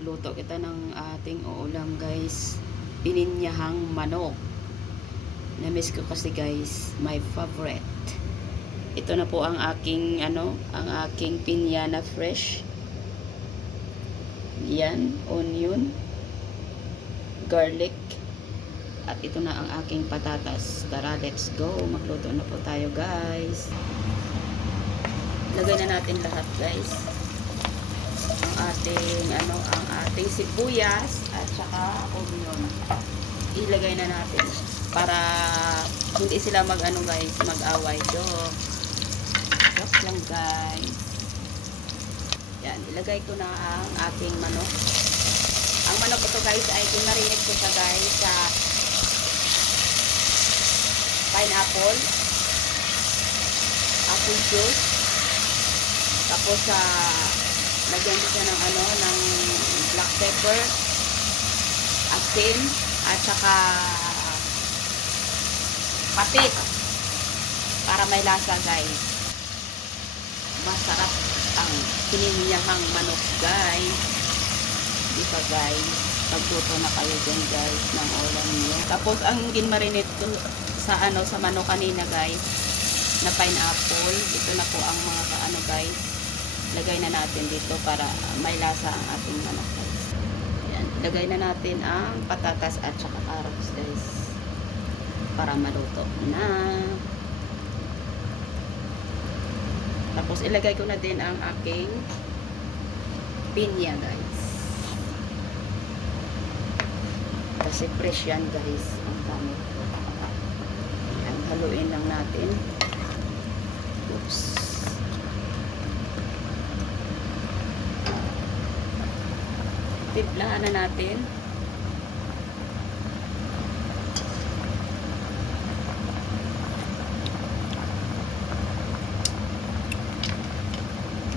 magluto kita ng ating ulam guys, pininyahang manok. Na-miss ko kasi guys, my favorite. Ito na po ang aking ang aking pinya na fresh. Yan, onion, garlic, at ito na ang aking patatas. Tara, let's go. Magluto na po tayo guys. Lagay na natin lahat guys. Ang ating sibuyas at saka onion. Ilagay na natin para hindi sila guys, mag-away. Just lang guys. Yan, ilagay ko na ang aking manok. Ang manok ito guys ay dinarinate ko siya guys sa pineapple, apple juice, tapos lagyan ko siya ng ng black pepper, asin, at saka patik para may lasa guys. Masarap ang pininyahang manok guys. Dito guys, pagluto na kayo dyan guys ng ulam niyo. Tapos ang ginmarinate ko sa sa manok kanina guys na pineapple, ito na po ang mga guys, lagay na natin dito para may lasa ang ating manok guys. Yan, lagay na natin ang patatas at saka carrots guys para maluto na. Tapos ilagay ko na din ang aking pinya guys, kasi fresh yan guys, ang dami. Yan, haluin lang natin. Oops. Timplahan na natin.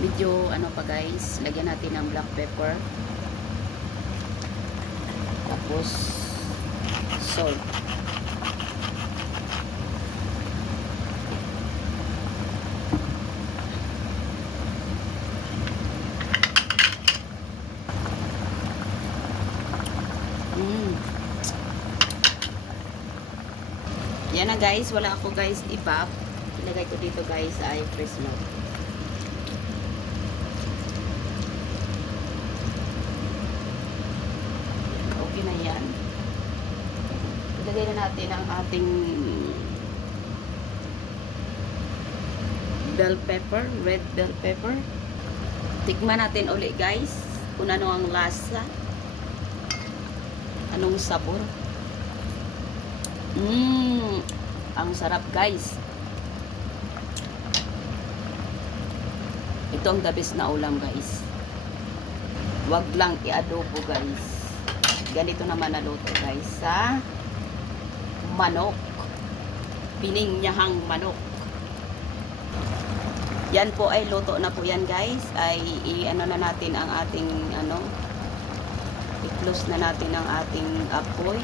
Medyo pa guys, lagyan natin ng black pepper. Tapos salt. Yan na guys, wala ako guys ipap. Ilagay ko dito guys ay fresh milk. Okay na yan. Ilagay na natin ang ating bell pepper, red bell pepper. Tikman natin uli guys kung ano ang lasa, anong sabor. Ang sarap guys. Ito ang the best na ulam guys. Wag lang i-adobo guys. Ganito naman naluto guys sa manok, pininyahang manok. Yan po ay luto na po yan guys. Ay na natin ang ating i-close na natin ang ating apoy.